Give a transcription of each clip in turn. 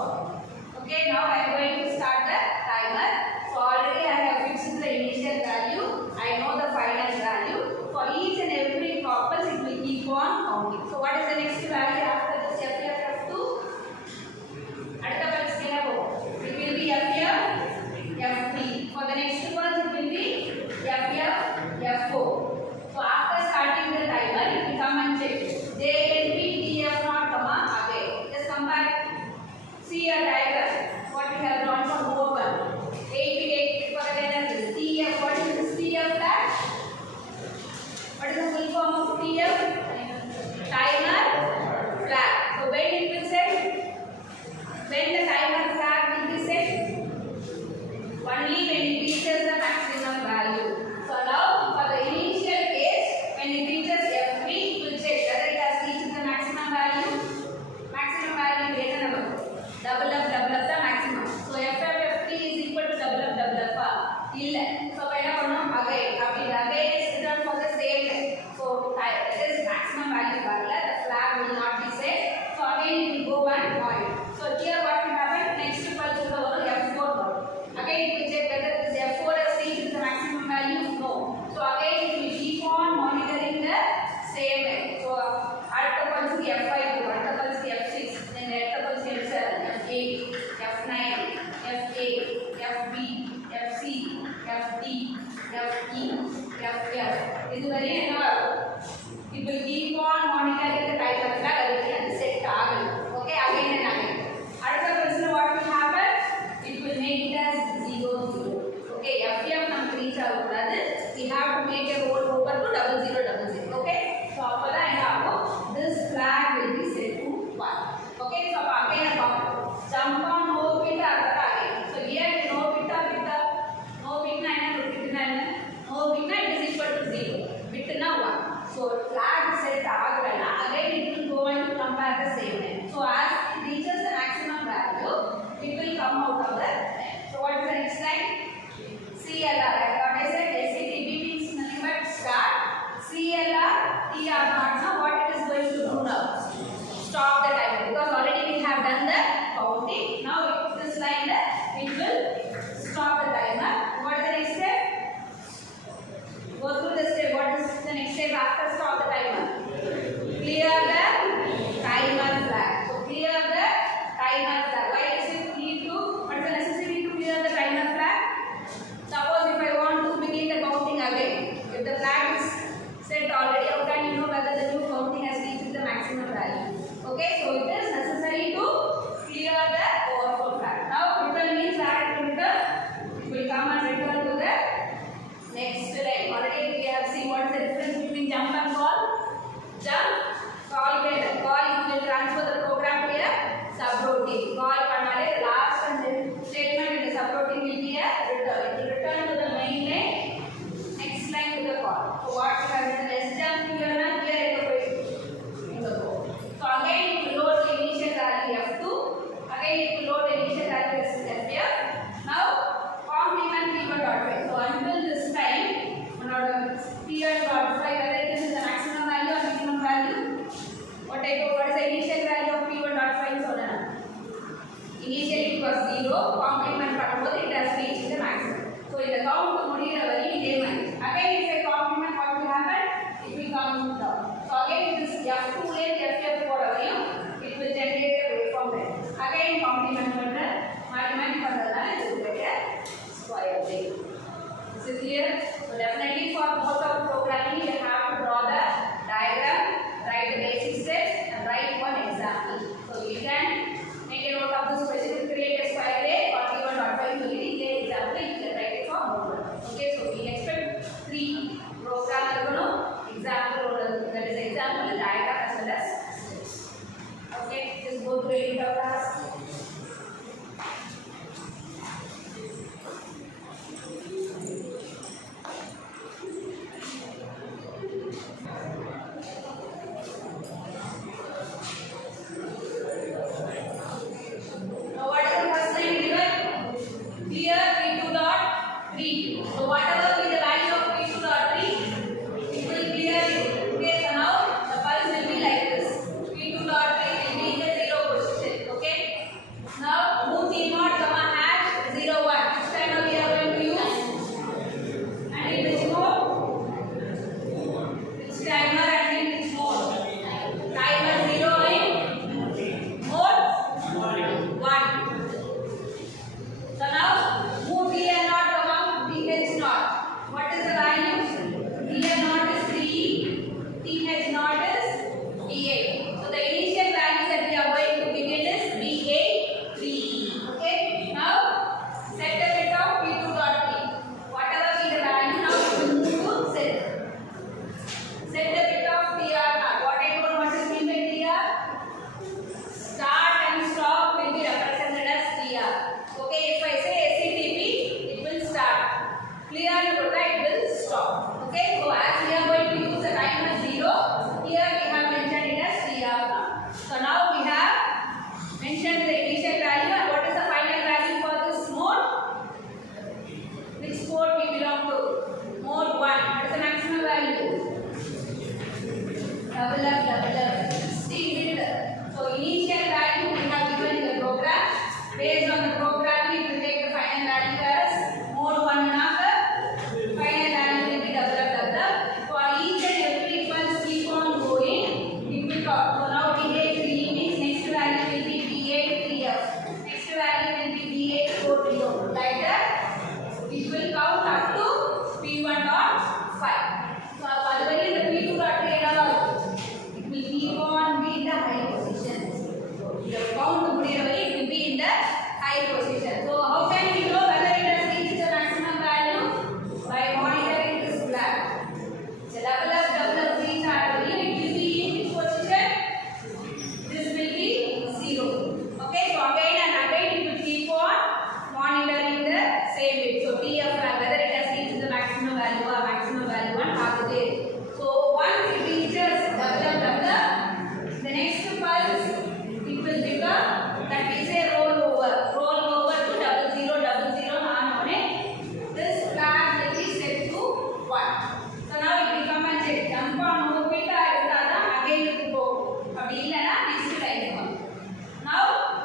stop. Okay, now I am going to start the timer. So already I have fixed the initial value. I know the final value. For each and every purpose it will keep on counting. So what is the next value after this FF2? At the pulse it will be FF F3. For the next one it will be FF F4. So after starting the timer, you will come and check. JNB TF not comma away. Just come back. See a diagram. What we have drawn from open. 8 for the tenor. TF. What is this TF flag? What is the full form of TF? Timer flag. So when it will set? When the timer flag will be set? Only when it reaches the maximum value. So now for the initial case, when it reaches F3, it will check whether it has reached the maximum value. Maximum value is a number. Double up the maximum. So FF3 is equal to double up. Illa. So again is returned for the same line. So it is maximum value varla. The flag will not be set. So again it will go 1 point. So here what will happen? Next pulse will go F4. Again it will check whether this F4 has reached the maximum value. No. So again it will keep on monitoring the same line. So at the pulse F5, at the pulse F6, then at the pulse F7, F8, F9, F8, FB, FC, FD, FE, FF. This is very enough. It will keep on monitoring the timer flag and set target. Okay, again and again. At the pulse what will happen? It will make it as 0, 0. Okay, FF number reach out. We have to make a roll over to 0, 0, 0. Okay, so after that, this flag will be set to 1. Okay, so again jump on no bit again. So here no bit no bit it is equal to 0. Bit now 1. So flag set again it will go and come back the same line. So as it reaches the maximum value, it will come out of the line. So what is the next line? CLR. What I said SCTB means nothing but start. CLR TR not. Now what it is going to do now? Stop the timer because already we have done the counting. Now this line it will stop the timer. What is the next step? Go through the step. What is the next step after stop the timer? Clear the timer flag. So clear the timer flag. Why is it need to? What is the necessity to clear the timer flag? Suppose if I want to begin the counting again, if the flag is set already, how can you know whether the new counting has reached the maximum value? Okay, so it is necessary to clear the overflow flag. Now return means that return will come and return to the next line. Already we have seen what is the difference between jump and call. Jump, call it will transfer the program to a subroutine. Call the last and statement in the subroutine will be a return. It will return to the main line, next line to the call. So what we have written is jump here and here in the code. So again it will load the initial value F2. Again it will load the initial value as FF. Now complement P1.5. So until this time, P1.5 whether it is the maximum value or minimum value. What is the initial value of P1.5? So initially it was 0. Complement it has reached the maximum. So in the count to again if I complement what will happen? It will come down. So again this F2 and FF4 it will generate a waveform there. Again complement it will get a square wave. Is it clear? So definitely for both of programming you have to draw the diagram, write the basic steps and write one example. So you can make a note of this question, create a square wave or P1.5 example, you can write it for more. Okay, so we expect 3 program example, that is example, diagram as well as steps. Okay, just go through it in the class.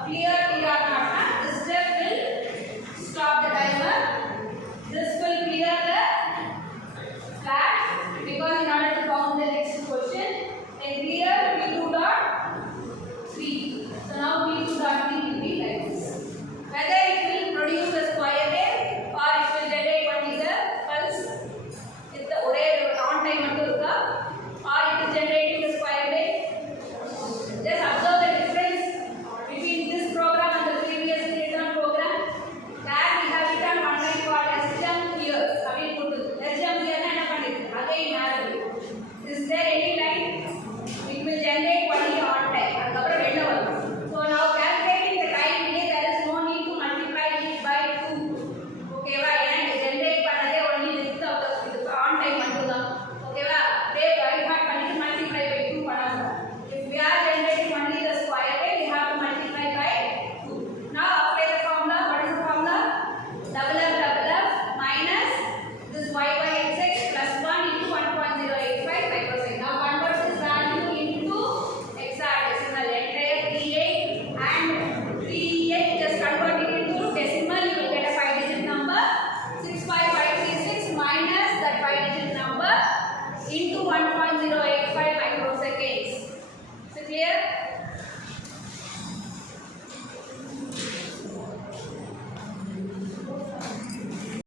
clear